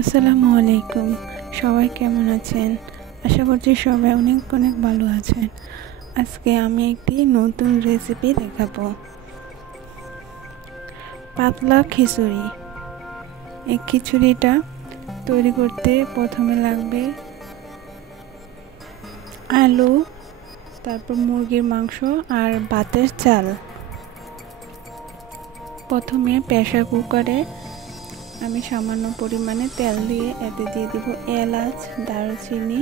আসসালামু আলাইকুম। সবাই কেমন আছেন? আশা করছি সবাই অনেক অনেক ভালো আছেন। আজকে আমি একটি নতুন রেসিপি দেখাবো, পাতলা খিচুড়ি। এই খিচুড়িটা তৈরি করতে প্রথমে লাগবে আলু, তারপর মুরগির মাংস আর ভাতের চাল। প্রথমে প্রেসার কুকারে আমি সামান্য পরিমাণে তেল দিয়ে এতে দিয়ে দেব এলাচ, দারুচিনি,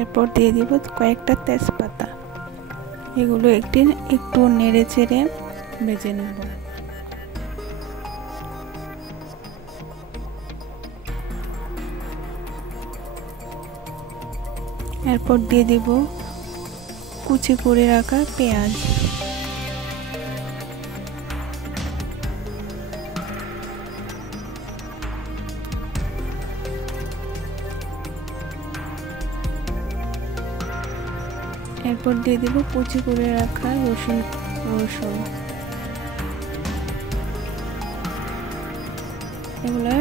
এরপর দিয়ে দিব কয়েকটা তেজপাতা। এগুলো একটু নেড়ে চেড়ে ভেজে নেব। এরপর দিয়ে দিব কুচি করে রাখা পেঁয়াজ। এরপর দিয়ে দিব কুচি করে রাখা রসুন। এগুলো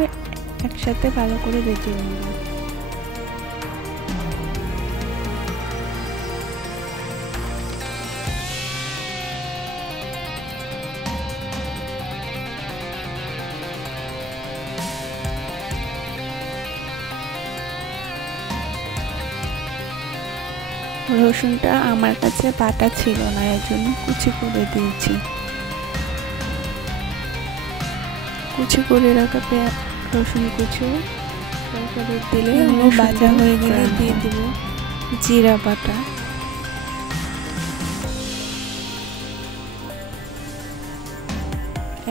একসাথে ভালো করে ভেজে নেব। রসুনটা আমার কাছে বাটা ছিল না, এর জন্য কুচি করে দিয়েছি। কুচি করে রাখা রসুন কুচি তারপরে দিলে ভাজা হয়ে গেলে দিয়ে দিব জিরা বাটা,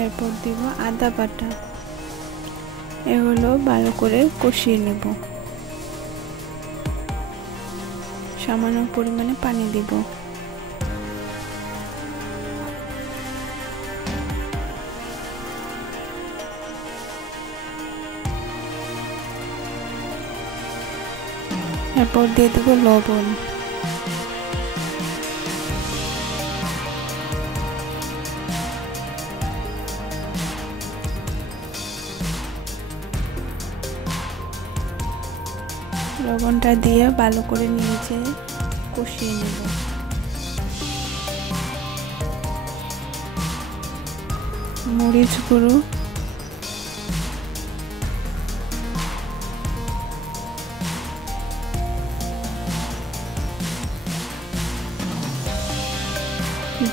এরপর দিব আদা বাটা। এগুলো ভালো করে কষিয়ে নেব। সামান্য পরিমাণে পানি দিব। এরপর দিয়ে দেব লবণ। লবণটা দিয়ে ভালো করে নিচে কষিয়ে নেব। মরিচ গুঁড়ো,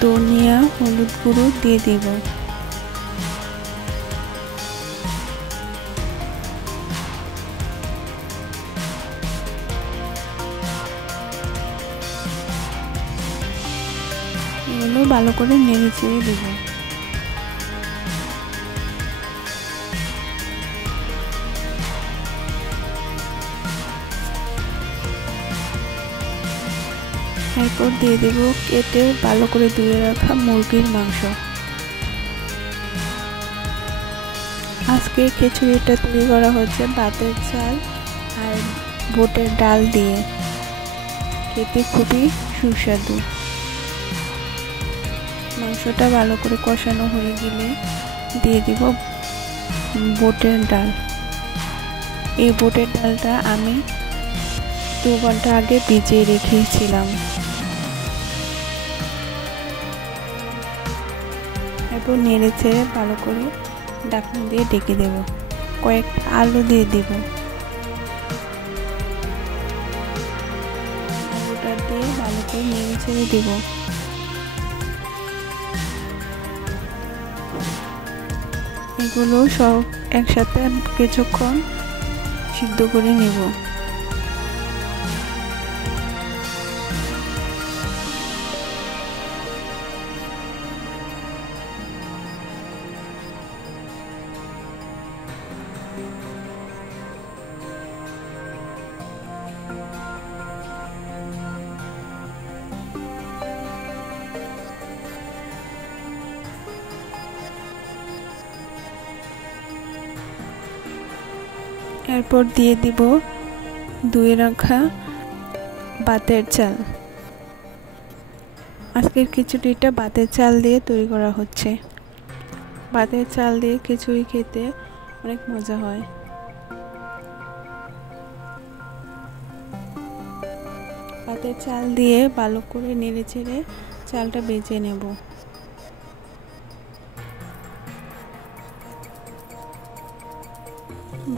ধনিয়া, হলুদ গুঁড়ো দিয়ে দেব। এগুলো ভালো করে নেড়ে চেড়ে দেব। এরপর দিয়ে দেব কেটে ভালো করে ধুয়ে রাখা মুরগির মাংস। আজকে খিচুড়িটা তৈরি করা হচ্ছে ভাতের চাল আর বুটের ডাল দিয়ে। খেতে খুবই সুস্বাদু। মাংসটা ভালো করে কষানো হয়ে গেলে দিয়ে দিব বুটের ডাল। এই বুটের ডালটা আমি 2 ঘন্টা আগে ভিজিয়ে রেখেছিলাম। এরপর নেড়ে ছেড়ে ভালো করে ঢাকনা দিয়ে ঢেকে দেব। কয়েকটা আলু দিয়ে দেব। আলুটা দিয়ে ভালো করে নেড়ে ছেড়ে দেব। এগুলো সব একসাথে কিছুক্ষণ সিদ্ধ করে নেব। এরপর দিয়ে দিব ধুয়ে রাখা ভাতের চাল। আজকের খিচুড়িটা ভাতের চাল দিয়ে তৈরি করা হচ্ছে। ভাতের চাল দিয়ে খিচুড়ি খেতে অনেক মজা হয়। ভাতের চাল দিয়ে ভালো করে নেড়ে চেড়ে চালটা ভেজে নেব।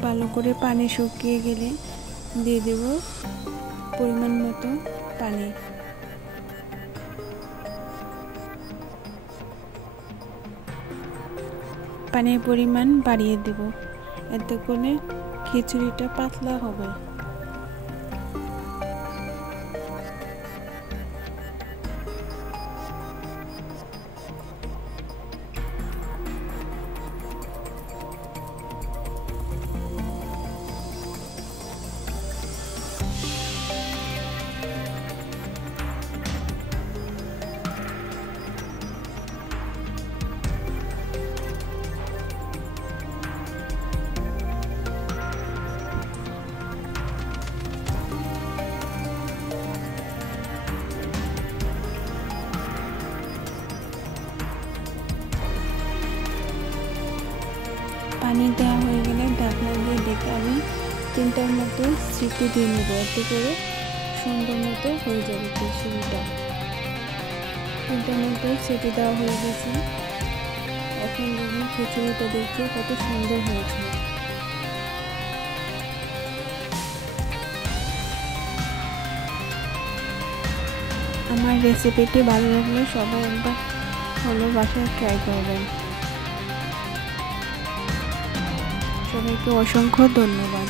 ভালো করে পানি শুকিয়ে গেলে দিয়ে দেব পরিমাণ মতো পানি। পানির পরিমাণ বাড়িয়ে দেব, এতে করে খিচুড়িটা পাতলা হবে। পানি দেওয়া হয়ে গেলে ঢাকনা দিয়ে ডেকে আমি 3টার মতো সিটি দিয়ে নেব, এতে করে সুন্দর মতো হয়ে যাবে খিচুড়িটা। 3টার মতো সিটি দেওয়া হয়ে গেছে। এখন দেখুন খিচুড়িটা দেখতে কত সুন্দর হয়েছে। আমার রেসিপিটি ভালো লাগলে সবাই একবার হলো বাসায় ট্রাই করবেন। সবাইকে অসংখ্য ধন্যবাদ।